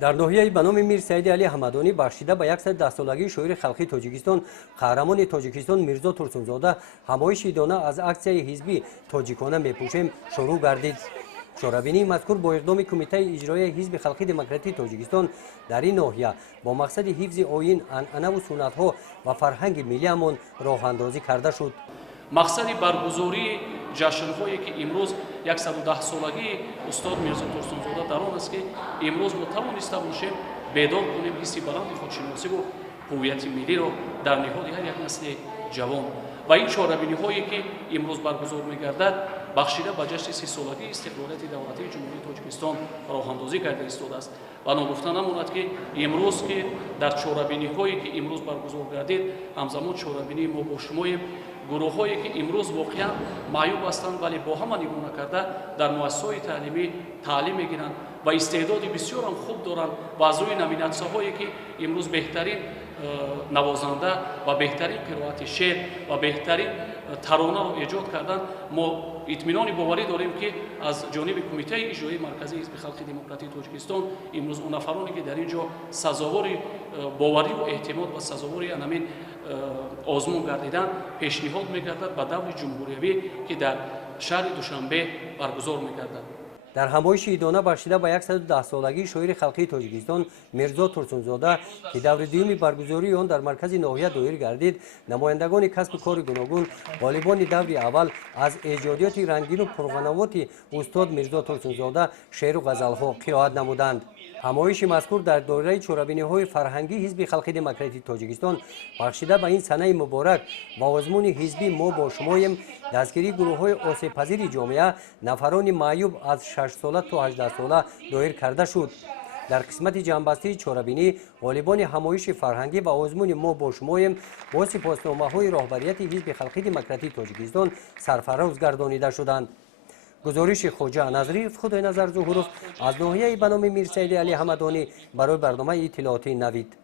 در ناحیه به نام میر سعید علی حمدانی بخشیده به 110 سالگی شاعر خلقی تاجیکستان قهرمان تاجیکستان میرزا ترسونزاده همایش دانه از اکسیای حزبی تاجیکانه میپوشیم شروع گردید. شورابینی مذکور با اقدام کمیته اجرایی حزب خلقی دموکراتیک تاجیکستان در این ناحیه با مقصد حفظ آیین، عنعنه و سنت‌ها و فرهنگ ملیمان راه اندازی کرده شد. مقصد برگزاری جشن‌هایی که امروز 110 سالگی استاد میرزا ترسونزاده در آن است که امروز ما توانسته باشیم بیدار کنیم حس بلند خودشناسی و هویت ملی را در نهاد هر یک نسل جوان و این چهاربینی‌هایی که امروز برگزار می‌گردد بخشیده به جشن 30 سالگی استقلالیت دولتی جمهوری تاجیکستان راه اندازی کرده ایستاده است و نگفته نماند که امروز که در چهاربینی‌هایی که امروز برگزار گردید همزمان چهاربینی ما با شماییم گروه‌هایی که امروز واقعا معیوب هستند ولی با همه نمونه کرده در مؤسسه‌های تعلیمی تعلیم می‌گیرند و استعداد بسیار هم خوب دارند و از روی نامیناسی‌هایی که امروز بهترین نوازنده و بهترین قرائت شعر و بهترین ترانه را ایجاد کردن ما اطمینان باوری داریم که از جانب کمیته اجرایی مرکزی حزب خلقی دموکراتیک تاجیکستان امروز اون نفرانی که در اینجا سزاوار باوری و اعتماد و سزاوار همین آزمون گردیدن پیشنهاد می‌گردد به دور جمهوریوی که در شهر دوشنبه برگزار می‌گردد. در همایش ایدانه بخشیده به 110 سالگی شاعر خلقی تاجیکستان میرزا ترسونزاده که دور دوم برگزاری آن در مرکز ناحیه دایر گردید، نمایندگان کسب کار گوناگون غالبان دور اول از ایجادیات رنگین و پرقنوات استاد میرزا ترسونزاده شعر و غزل‌ها قرائت نمودند. همایش مذکور در دایره چهاربینی‌های فرهنگی حزب خلقی دموکراتیک تاجیکستان بخشیده به این سنه مبارک و آزمون حزبی ما با شماییم دستگیری گروه‌های آسیب پذیر جامعه نفران معیوب از 6 ساله تا 18 ساله دایر کرده شد. در قسمت جنبسته چهاربینی غالبان همایش فرهنگی و آزمون ما با شماییم با سپاسنامه‌های راهبریت حزب خلقی دموکراتیک تاجیکستان سرفراز گردانیده شدند. گزارش خواجه نظری خدای نظر ظهورов از ناحیه به نام میر سعید علی حمدانی برای برنامه اطلاعاتی نوید.